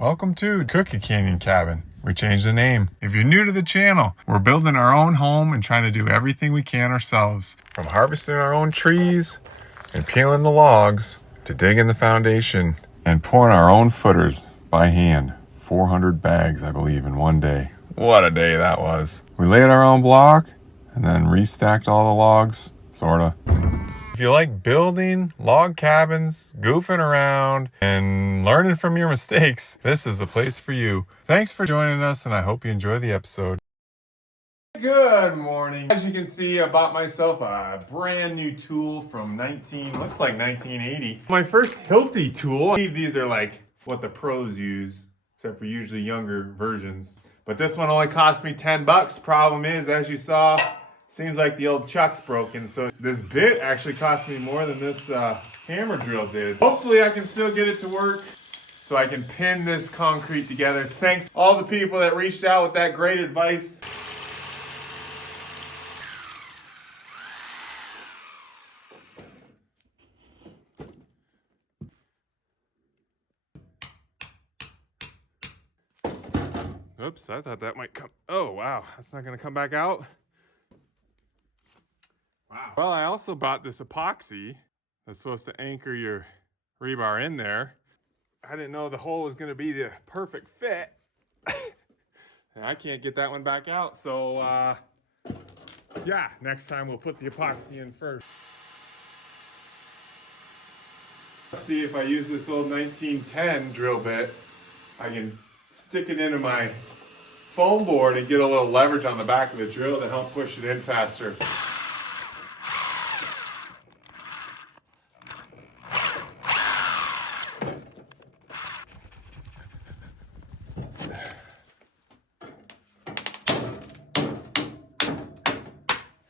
Welcome to Cookie Canyon Cabin. We changed the name. If you're new to the channel, we're building our own home and trying to do everything we can ourselves. From harvesting our own trees and peeling the logs to digging the foundation and pouring our own footers by hand. 400 bags, I believe, in one day. What a day that was. We laid our own block and then restacked all the logs, sorta. If you like building log cabins, goofing around, and learning from your mistakes, this is the place for you. Thanks for joining us, and I hope you enjoy the episode. Good morning. As you can see, I bought myself a brand new tool from looks like 1980. My first Hilti tool. I believe these are like what the pros use, except for usually younger versions. But this one only cost me 10 bucks. Problem is, as you saw, seems like the old chuck's broken, so this bit actually cost me more than this hammer drill did. Hopefully I can still get it to work so I can pin this concrete together. Thanks to all the people that reached out with that great advice. Oops, I thought that might come. Oh, wow, that's not gonna come back out. Wow. Well, I also bought this epoxy that's supposed to anchor your rebar in there. I didn't know the hole was going to be the perfect fit. And I can't get that one back out. So, yeah, next time we'll put the epoxy in first. Let's see if I use this old 1910 drill bit, I can stick it into my foam board and get a little leverage on the back of the drill to help push it in faster.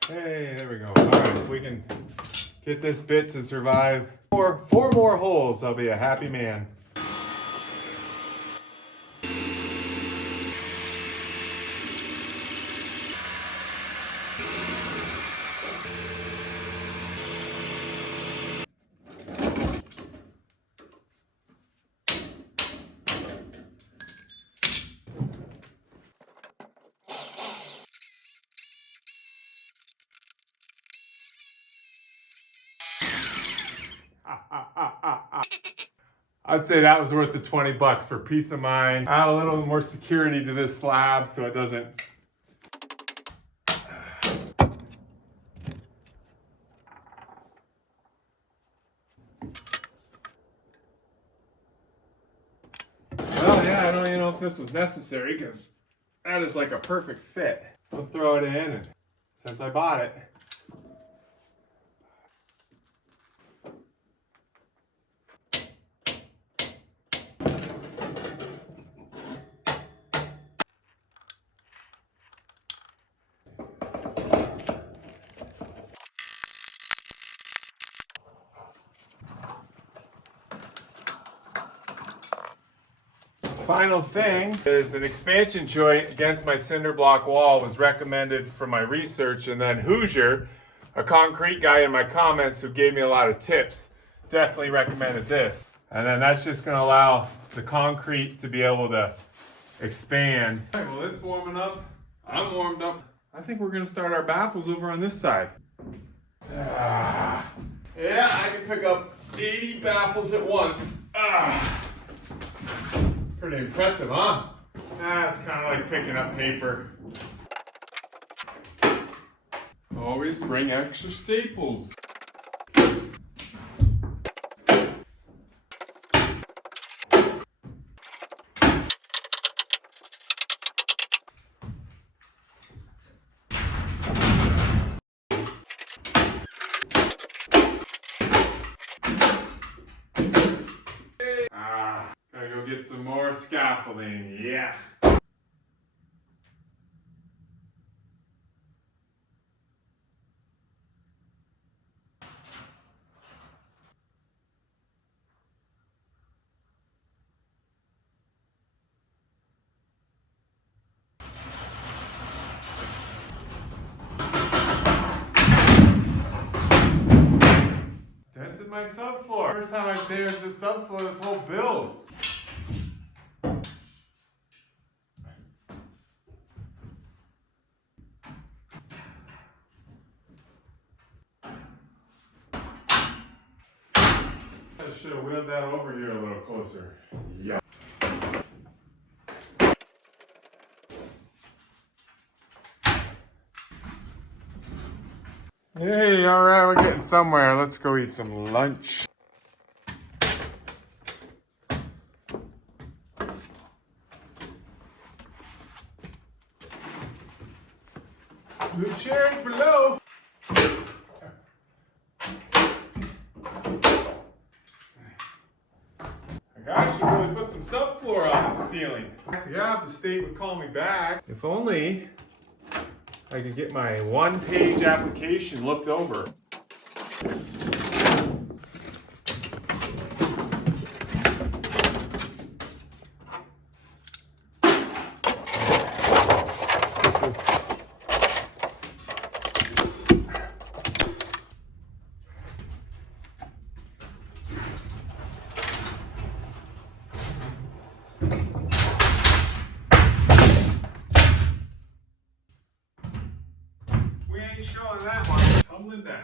Hey, there we go. All right, if we can get this bit to survive four more holes, I'll be a happy man. I'd say that was worth the 20 bucks for peace of mind. Add a little more security to this slab so it doesn't. Well, yeah, I don't even know if this was necessary because that is like a perfect fit. I'll throw it in, and since I bought it. Final thing is an expansion joint against my cinder block wall was recommended for my research, and then Hoosier, a concrete guy in my comments who gave me a lot of tips, definitely recommended this. And then that's just going to allow the concrete to be able to expand. All right, well, it's warming up. I'm warmed up. I think we're going to start our baffles over on this side. Yeah, I can pick up 80 baffles at once. Pretty impressive, huh? It's kind of like picking up paper. Always bring extra staples. Gotta go get some more scaffolding, yeah. Dented my subfloor. First time I damaged the subfloor this whole build. I should have wheeled that over here a little closer. Yeah. Hey, all right, we're getting somewhere. Let's go eat some lunch. The chair's below. I should really put some subfloor on the ceiling. Yeah, if the state would call me back. If only I could get my one-page application looked over. We ain't showing that one. Tumbling down.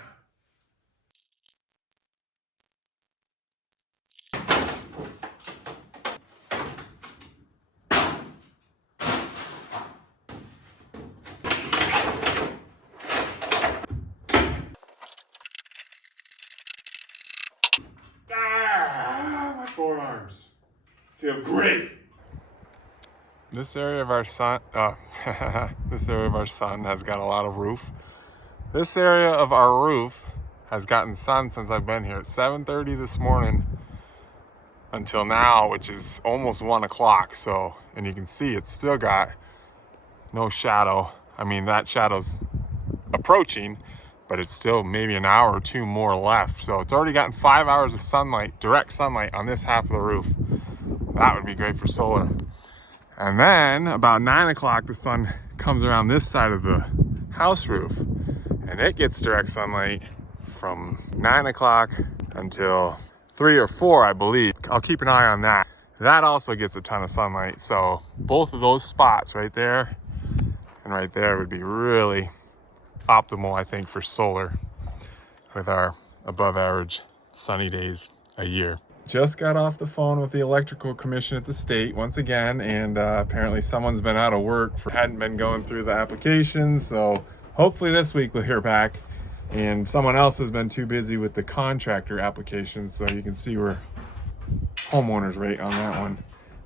Ah, my forearms feel great. This area of our sun, this area of our sun has got a lot of roof. This area of our roof has gotten sun since I've been here. At 7:30 this morning until now, which is almost 1 o'clock. So, and you can see it's still got no shadow. I mean, that shadow's approaching, but it's still maybe an hour or two more left. So it's already gotten 5 hours of sunlight, direct sunlight on this half of the roof. That would be great for solar. And then about 9 o'clock, the sun comes around this side of the house roof and it gets direct sunlight from 9 o'clock until 3 or 4, I believe. I'll keep an eye on that. That also gets a ton of sunlight. So both of those spots right there and right there would be really optimal, I think, for solar with our above average sunny days a year. Just got off the phone with the electrical commission at the state once again, and apparently someone's been out of work, hadn't been going through the applications, so hopefully this week we'll hear back. And someone else has been too busy with the contractor application, so you can see we're homeowners rate on that one.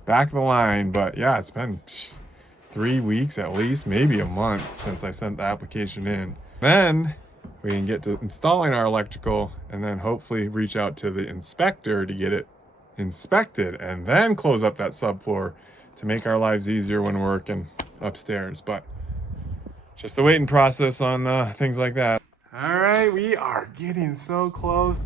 Back of the line, but yeah, it's been 3 weeks at least, maybe a month since I sent the application in. Then we can get to installing our electrical and then hopefully reach out to the inspector to get it inspected and then close up that subfloor to make our lives easier when we're working upstairs. But just a waiting process on things like that. All right, we are getting so close.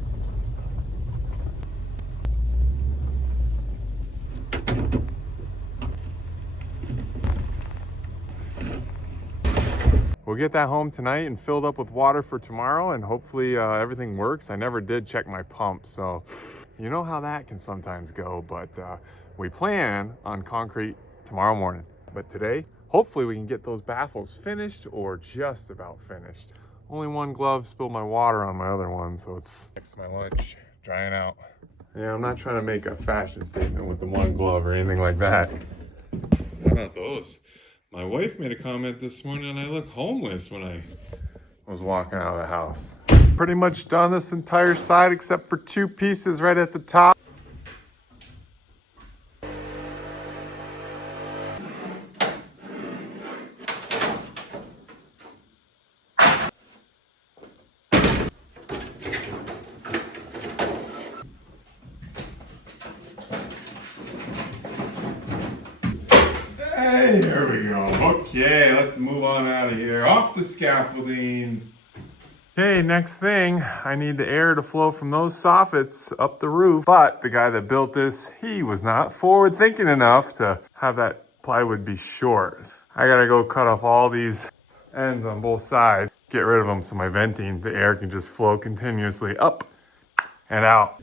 We'll get that home tonight and filled up with water for tomorrow, and hopefully everything works. I never did check my pump, so you know how that can sometimes go, but we plan on concrete tomorrow morning. But today, hopefully we can get those baffles finished or just about finished. Only one glove spilled my water on my other one, so it's next to my lunch, drying out. Yeah, I'm not trying to make a fashion statement with the one glove or anything like that. How about those? My wife made a comment this morning and I look homeless when I was walking out of the house. Pretty much done this entire side except for 2 pieces right at the top. Hey, there we go. Okay, let's move on out of here. Off the scaffolding. Okay, next thing, I need the air to flow from those soffits up the roof. But the guy that built this, he was not forward thinking enough to have that plywood be short. I gotta go cut off all these ends on both sides, get rid of them so my venting, the air can just flow continuously up and out.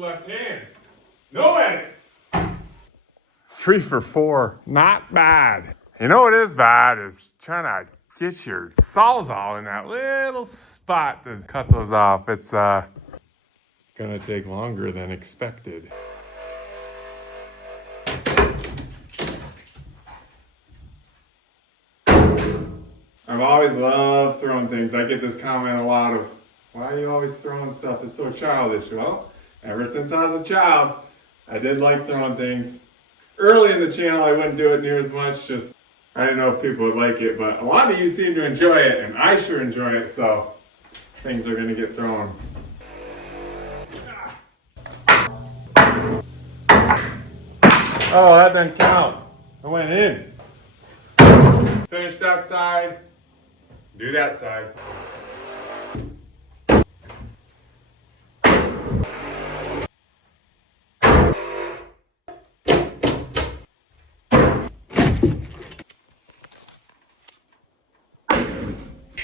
left hand. No edits. 3 for 4. Not bad. You know what is bad is trying to get your sawzall in that little spot to cut those off. It's gonna take longer than expected. I've always loved throwing things. I get this comment a lot of, why are you always throwing stuff that's so childish? Well, ever since I was a child, I did like throwing things. Early in the channel, I wouldn't do it near as much, just I didn't know if people would like it, but a lot of you seem to enjoy it, and I sure enjoy it, so things are gonna get thrown. Oh, that didn't count. I went in. Finish that side, do that side.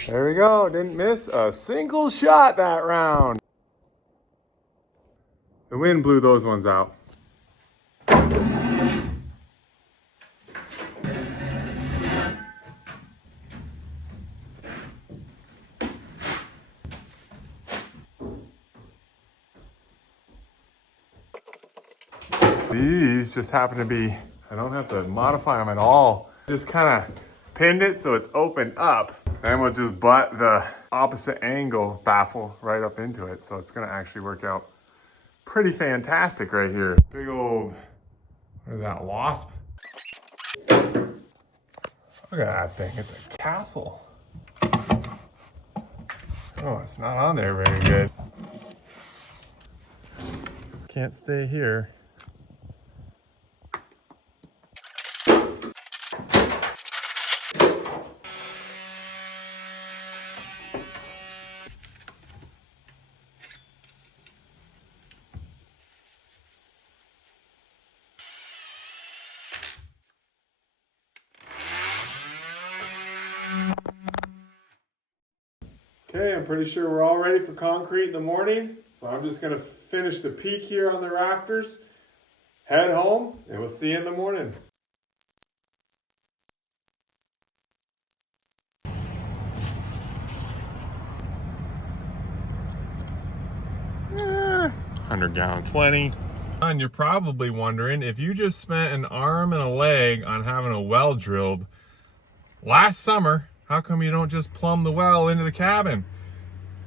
There we go, didn't miss a single shot that round. The wind blew those ones out. These just happen to be, I don't have to modify them at all. Just kind of pinned it so it's open up. Then we'll just butt the opposite angle baffle right up into it. So it's gonna actually work out pretty fantastic right here. Big old, what is that, wasp? Look at that thing, it's a castle. Oh, it's not on there very good. Can't stay here. Okay, I'm pretty sure we're all ready for concrete in the morning. So I'm just gonna finish the peak here on the rafters, head home, and we'll see you in the morning. Eh, 100 gallon plenty. And you're probably wondering, if you just spent an arm and a leg on having a well drilled last summer, how come you don't just plumb the well into the cabin?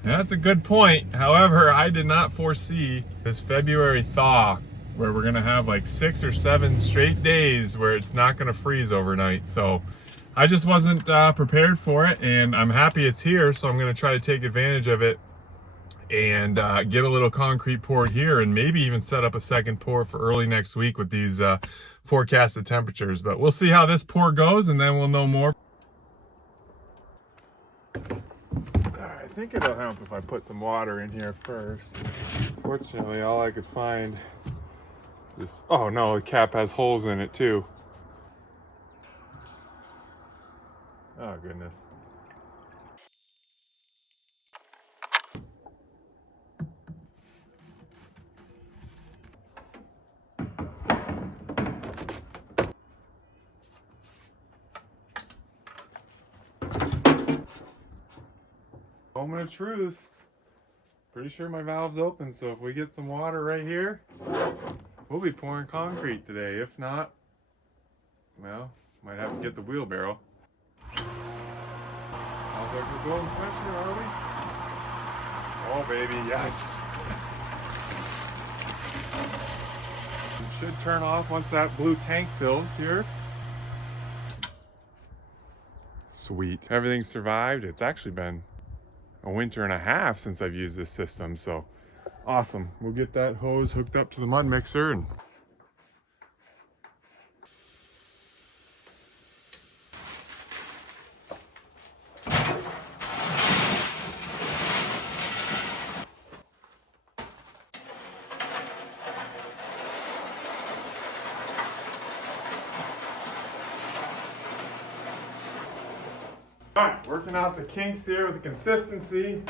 And that's a good point. However, I did not foresee this February thaw where we're gonna have like 6 or 7 straight days where it's not gonna freeze overnight. So I just wasn't prepared for it, and I'm happy it's here. So I'm gonna try to take advantage of it and get a little concrete poured here, and maybe even set up a second pour for early next week with these forecasted temperatures. But we'll see how this pour goes, and then we'll know more. I think it'll help if I put some water in here first. Fortunately, all I could find is this. Oh no, the cap has holes in it too. Oh goodness. Moment of truth. Pretty sure my valve's open, so if we get some water right here, we'll be pouring concrete today. If not, well, might have to get the wheelbarrow. Sounds like we're going pressure, are we? Oh baby, yes. It should turn off once that blue tank fills here. Sweet. Everything survived. It's actually been a winter and a half since I've used this system, so awesome. We'll get that hose hooked up to the mud mixer and Alright, working out the kinks here with the consistency.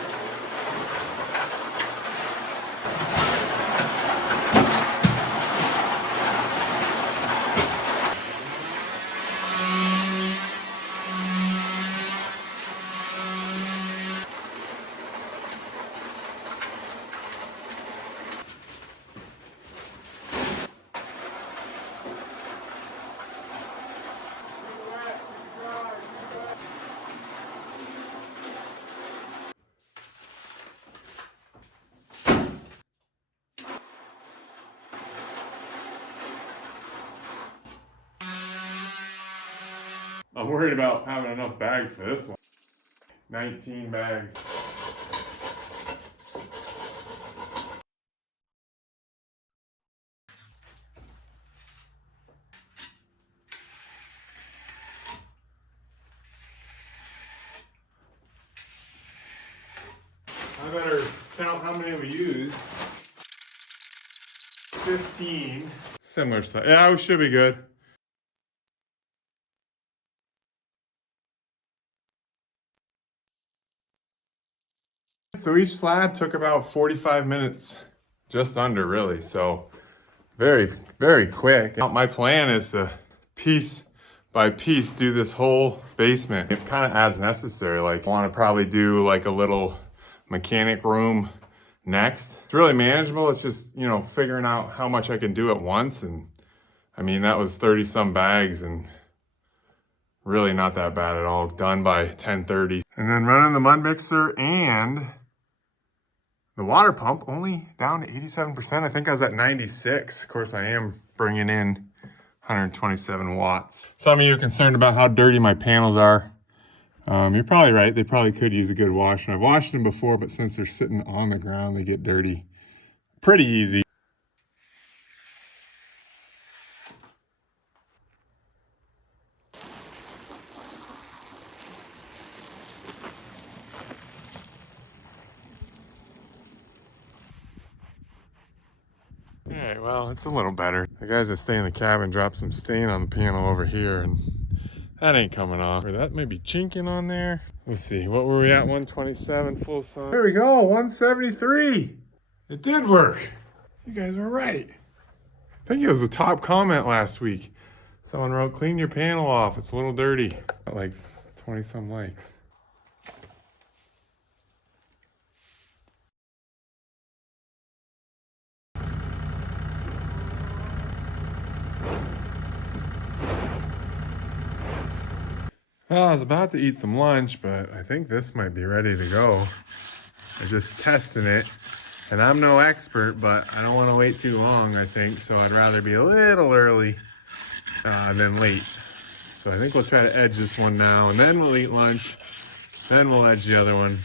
worried about having enough bags for this one. 19 bags. I better count how many we used. 15. Similar size. Yeah, we should be good. So each slab took about 45 minutes, just under really. So very, very quick. My plan is to piece by piece do this whole basement. It kind of as necessary. Like I want to probably do like a little mechanic room next. It's really manageable. It's just, you know, figuring out how much I can do at once. And I mean, that was 30 some bags and really not that bad at all. Done by 10:30. And then running the mud mixer and the water pump only down to 87%. I think I was at 96. Of course, I am bringing in 127 watts. Some of you are concerned about how dirty my panels are. You're probably right. They probably could use a good wash. And I've washed them before, but since they're sitting on the ground, they get dirty pretty easy. All right, well, it's a little better. The guys that stay in the cabin dropped some stain on the panel over here, and that ain't coming off. Or that may be chinking on there. Let's see, what were we at? 127 full sun. There we go, 173. It did work. You guys were right. I think it was the top comment last week. Someone wrote, clean your panel off. It's a little dirty. Got like 20 some likes. Well, I was about to eat some lunch, but I think this might be ready to go. I'm just testing it. And I'm no expert, but I don't want to wait too long, I think. So I'd rather be a little early than late. So I think we'll try to edge this one now, and then we'll eat lunch. Then we'll edge the other one.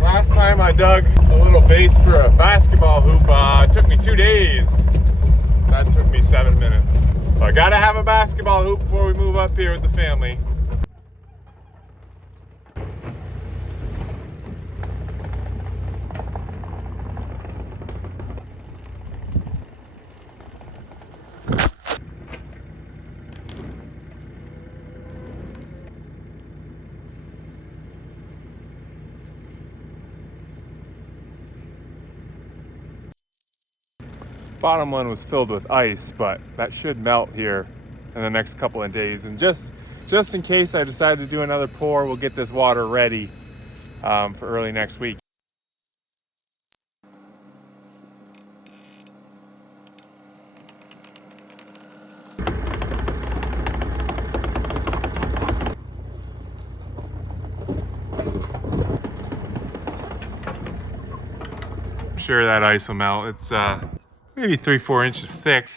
Last time I dug a little base for a basketball hoop, it took me 2 days. That took me 7 minutes. But I gotta have a basketball hoop before we move up here with the family. Bottom one was filled with ice, but that should melt here in the next couple of days. And just in case I decide to do another pour, we'll get this water ready for early next week. I'm sure that ice will melt. It's maybe 3-4 inches thick.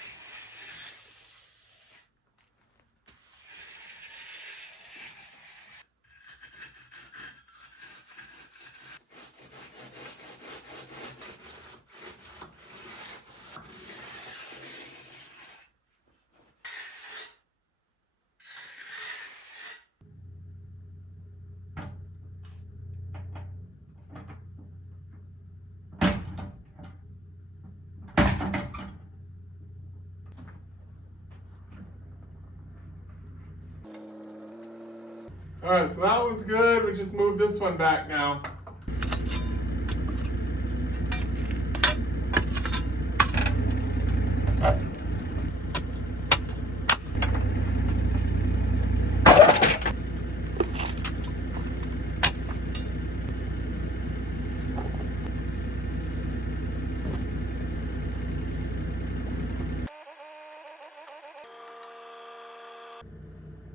All right, so that one's good. We just move this one back now.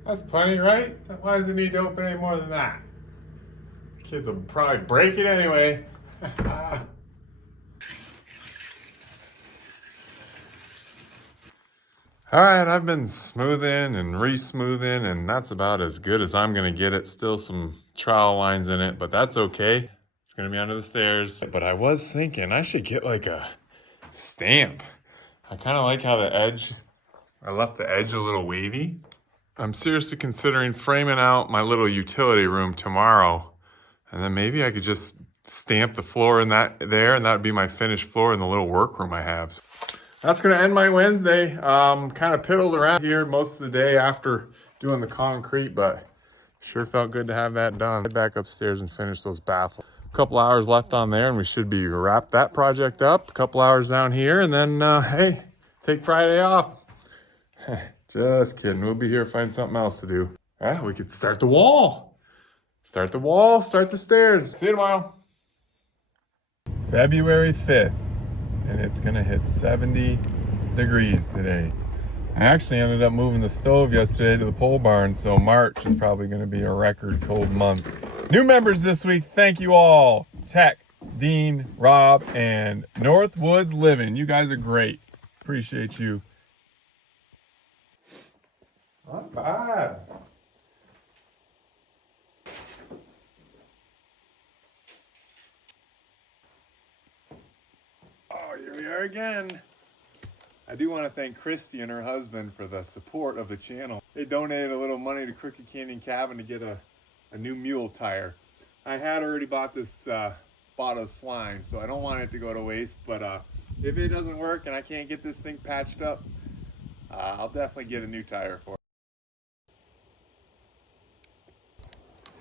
That's plenty, right? Why does it need to open any more than that? Kids will probably break it anyway. All right, I've been smoothing and re-smoothing, and that's about as good as I'm gonna get it. Still some trowel lines in it, but that's okay. It's gonna be under the stairs. But I was thinking I should get like a stamp. I kind of like how I left the edge a little wavy. I'm seriously considering framing out my little utility room tomorrow. And then maybe I could just stamp the floor in that there, and that would be my finished floor in the little workroom I have. So that's gonna end my Wednesday. Kind of piddled around here most of the day after doing the concrete, but sure felt good to have that done. Head back upstairs and finish those baffles. A couple hours left on there and we should be wrapped that project up. A couple hours down here and then, hey, take Friday off. Just kidding, we'll be here to find something else to do. Yeah, we could start the wall. Start the wall, start the stairs. See you tomorrow. February 5th. And it's gonna hit 70 degrees today. I actually ended up moving the stove yesterday to the pole barn, so March is probably gonna be a record cold month. New members this week, thank you all. Tech, Dean, Rob, and Northwoods Living. You guys are great. Appreciate you. Not bad. Oh, here we are again. I do want to thank Christy and her husband for the support of the channel. They donated a little money to Crooked Canyon Cabin to get a new mule tire. I had already bought a slime, so I don't want it to go to waste, but if it doesn't work and I can't get this thing patched up, I'll definitely get a new tire for it.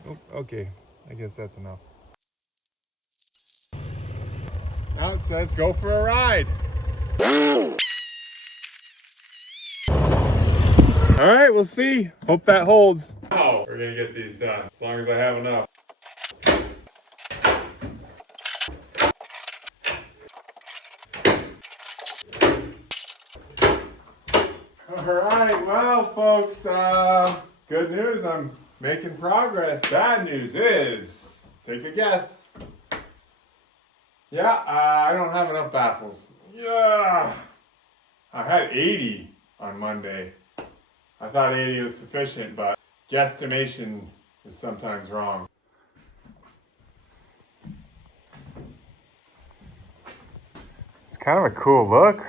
Oh, okay, I guess that's enough. Now it says go for a ride. All right, we'll see. Hope that holds. Oh, we're gonna get these done, as long as I have enough. All right, well, folks, good news, I'm making progress. Bad news is, take a guess. Yeah, I don't have enough baffles. Yeah, I had 80 on Monday. I thought 80 was sufficient, but guesstimation is sometimes wrong. It's kind of a cool look.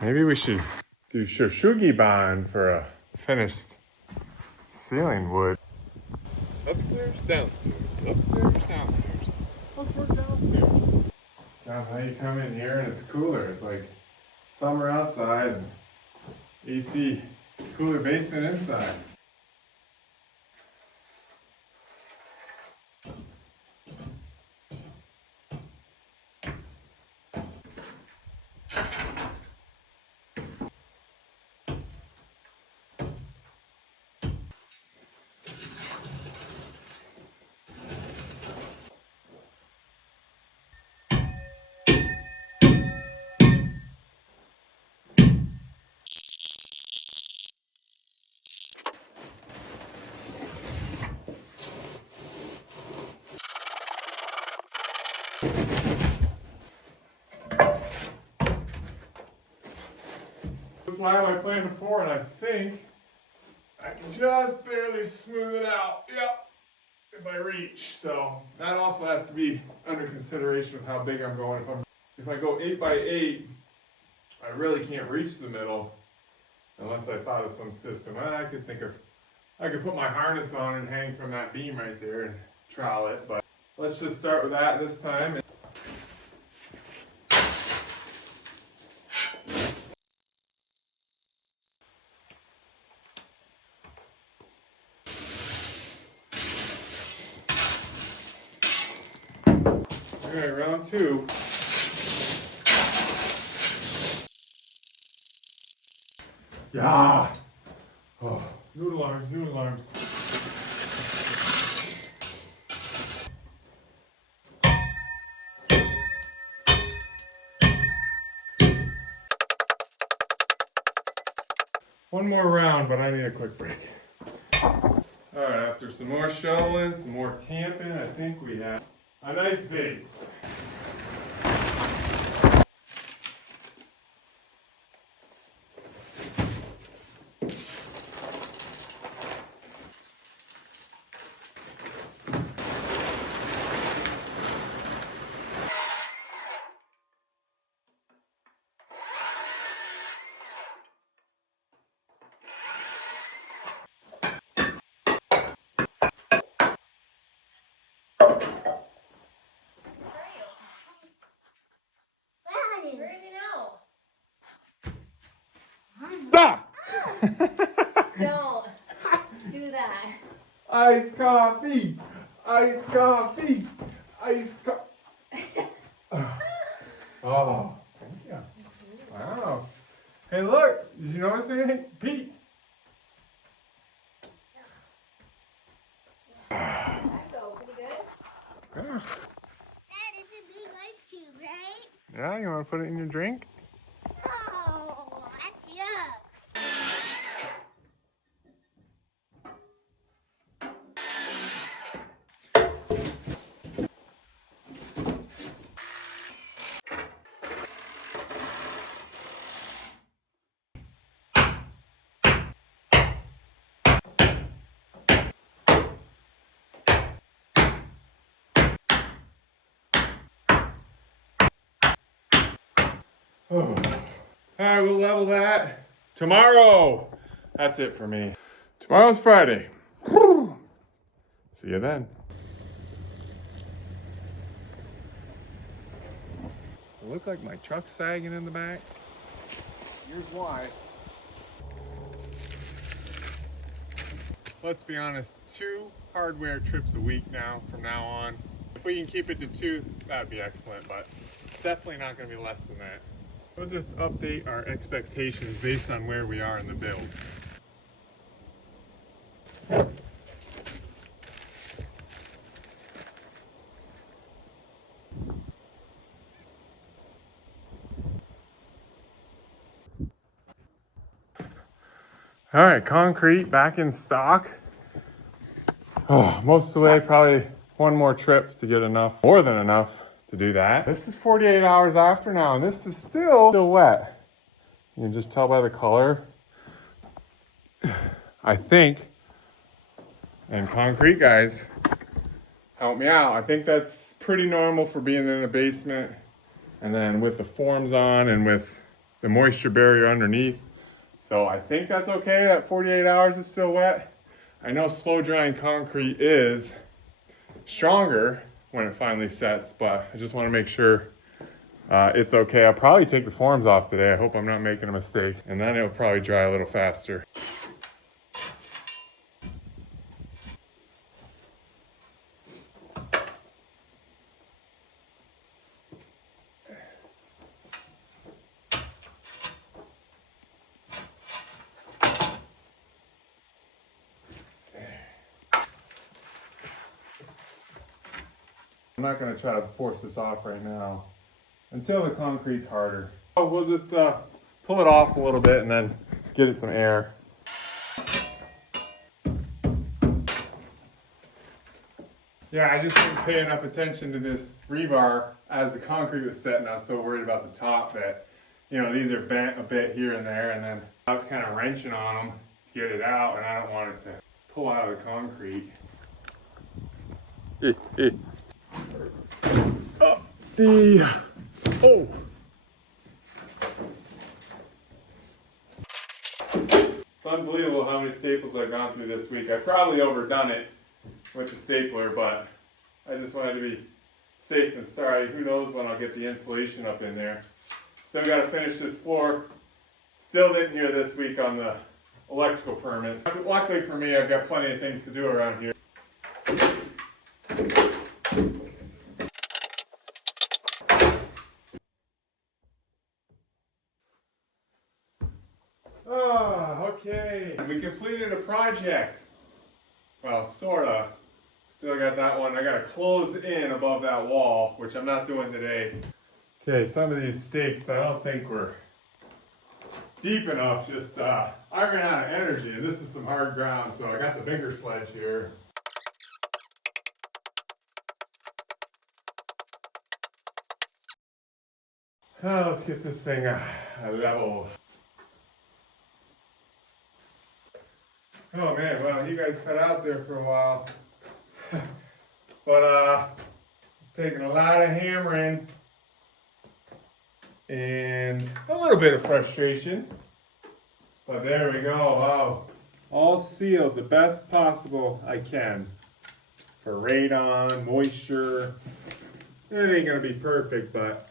Maybe we should do Shoshugi bond for a finished ceiling wood. Upstairs, downstairs, upstairs, downstairs. Let's work downstairs. Now you come in here and it's cooler. It's like summer outside and AC, cooler basement inside. Slab I plan to pour, and I think I can just barely smooth it out. Yep, if I reach. So that also has to be under consideration of how big I'm going. If I go 8 by 8, I really can't reach the middle unless I thought of some system. I could put my harness on and hang from that beam right there and trowel it. But let's just start with that this time. All right, round 2. Yeah. Oh, noodle arms, noodle arms. One more round, but I need a quick break. All right, after some more shoveling, some more tamping, I think we have a nice base. Where is he now? Ah! Don't do that. Iced coffee! Iced coffee! Iced coffee! Oh, thank you. Wow. Hey, look! Did you notice anything? Pete! That go pretty good. Yeah. Dad, it's a big ice cube, right? Yeah, you want to put it in your drink? Oh, that's yuck. Oh. All right, we'll level that tomorrow. That's it for me. Tomorrow's Friday. See you then. It look like my truck's sagging in the back. Here's why. Let's be honest, 2 hardware trips a week now from now on. If we can keep it to 2, that'd be excellent, but it's definitely not gonna be less than that. We'll just update our expectations based on where we are in the build. All right, concrete back in stock. Oh, most of the way, probably one more trip to get enough, more than enough to do that. This is 48 hours after now, and this is still wet. You can just tell by the color. I think, and concrete guys, help me out. I think that's pretty normal for being in the basement. And then with the forms on and with the moisture barrier underneath. So I think that's okay, that 48 hours is still wet. I know slow drying concrete is stronger when it finally sets, but I just want to make sure it's okay. I'll probably take the forms off today. I hope I'm not making a mistake. And then it'll probably dry a little faster. I'm not going to try to force this off right now until the concrete's harder. Oh, we'll just pull it off a little bit and then get it some air. Yeah, I just didn't pay enough attention to this rebar as the concrete was setting. I was so worried about the top that, you know, these are bent a bit here and there, and then I was kind of wrenching on them to get it out, and I don't want it to pull out of the concrete. Oh! It's unbelievable how many staples I've gone through this week. I've probably overdone it with the stapler, but I just wanted to be safe and sorry. Who knows when I'll get the insulation up in there. Still got to finish this floor. Still didn't hear this week on the electrical permits. Luckily for me, I've got plenty of things to do around here. Okay. We completed a project. Well, sorta. Still got that one. I gotta close in above that wall, which I'm not doing today. Okay, some of these stakes I don't think were deep enough, just I ran out of energy, and this is some hard ground, so I got the bigger sledge here. Let's get this thing level. Oh man, well, you guys cut out there for a while. But it's taking a lot of hammering and a little bit of frustration. But there we go, wow. All sealed the best possible I can. For radon, moisture. It ain't gonna be perfect, but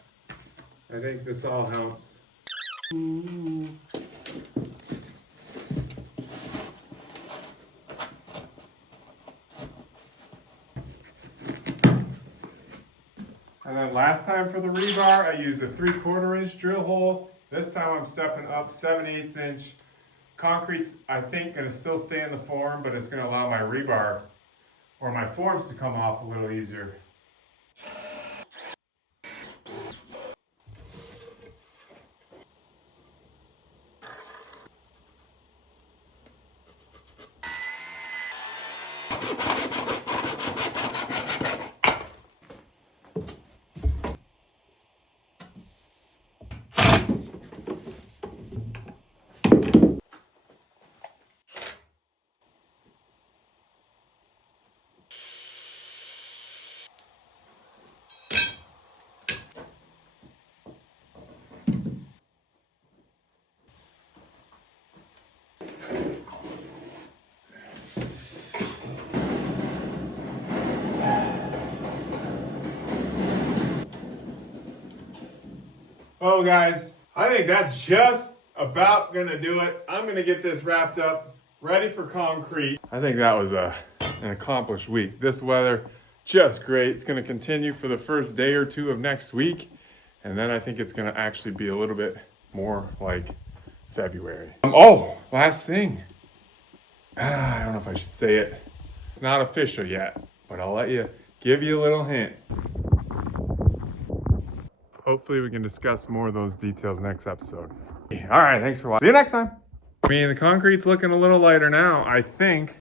I think this all helps. Ooh. And then last time for the rebar, I used a 3/4 inch drill hole. This time I'm stepping up 7/8 inch. Concrete's, I think, gonna still stay in the form, but it's gonna allow my rebar or my forms to come off a little easier. Well guys, I think that's just about gonna do it. I'm gonna get this wrapped up, ready for concrete. I think that was an accomplished week. This weather, just great. It's gonna continue for the first day or two of next week. And then I think it's gonna actually be a little bit more like February. Oh, last thing. I don't know if I should say it. It's not official yet, but I'll give you a little hint. Hopefully we can discuss more of those details next episode. All right, thanks for watching. See you next time. I mean, the concrete's looking a little lighter now, I think.